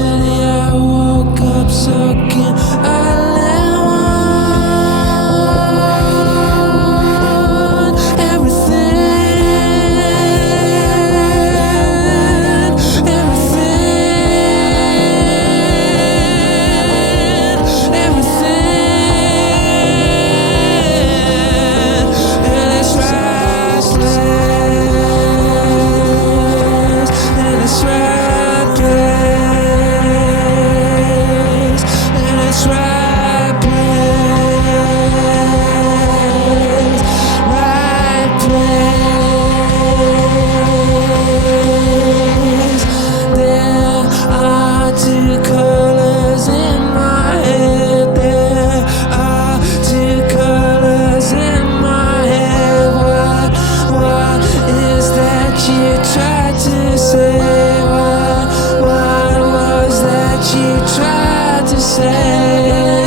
Yesterday I woke up soaking island. Everything, and it's restless, and it's reckless, and it's right place, right place. There are two colors in my head. There are two colors in my head. What is that you tried to say? What was that you tried to say?